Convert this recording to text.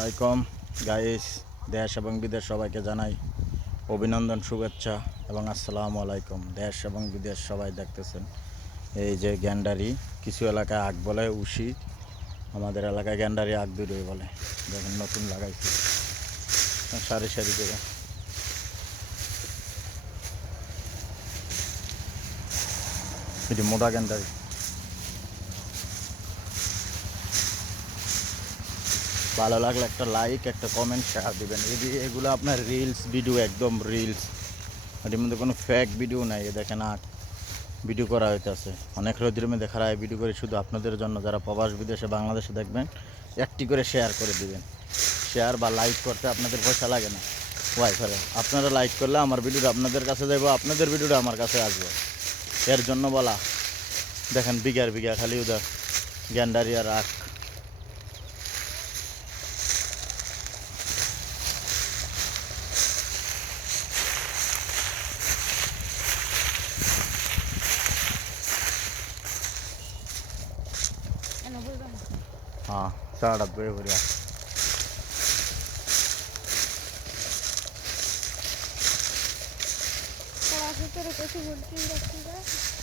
আলাইকুম গাইস, দেশ এবং বিদেশ সবাইকে জানাই অভিনন্দন, শুভেচ্ছা এবং আসসালামু আলাইকুম। দেশ এবং বিদেশ সবাই দেখতেছেন এই যে গ্যান্ডারি, কিছু এলাকায় আগ বলে উশি, আমাদের এলাকায় গ্যান্ডারি আগ দুটোই বলে। দেখেন নতুন লাগাইছি সারি সারি করে। এটি মোটা গ্যান্ডারি। ভালো লাগলে একটা লাইক, একটা কমেন্ট, শেয়ার দিবেন। এগুলো আপনার রিলস ভিডিও, একদম রিলস, এটির মধ্যে কোনো ফেক ভিডিও নাই। এ দেখেন ভিডিও করা হইতেছে, অনেক রোদের মধ্যে খারাপ ভিডিও করে শুধু আপনাদের জন্য। যারা প্রবাস বিদেশে বাংলাদেশে দেখবেন, একটি করে শেয়ার করে দিবেন। শেয়ার বা লাইক করতে আপনাদের পয়সা লাগে না, ওয়াইফারে। আপনারা লাইক করলে আমার ভিডিওটা আপনাদের কাছে যাবো, আপনাদের ভিডিওটা আমার কাছে আসবে, এর জন্য বলা। দেখেন বিঘার বিঘা খালি উদার গ্যান্ডারিয়া রাখ। হ্যাঁ, সারাটা বয়ে ভরিয়া Para hacer todo eso,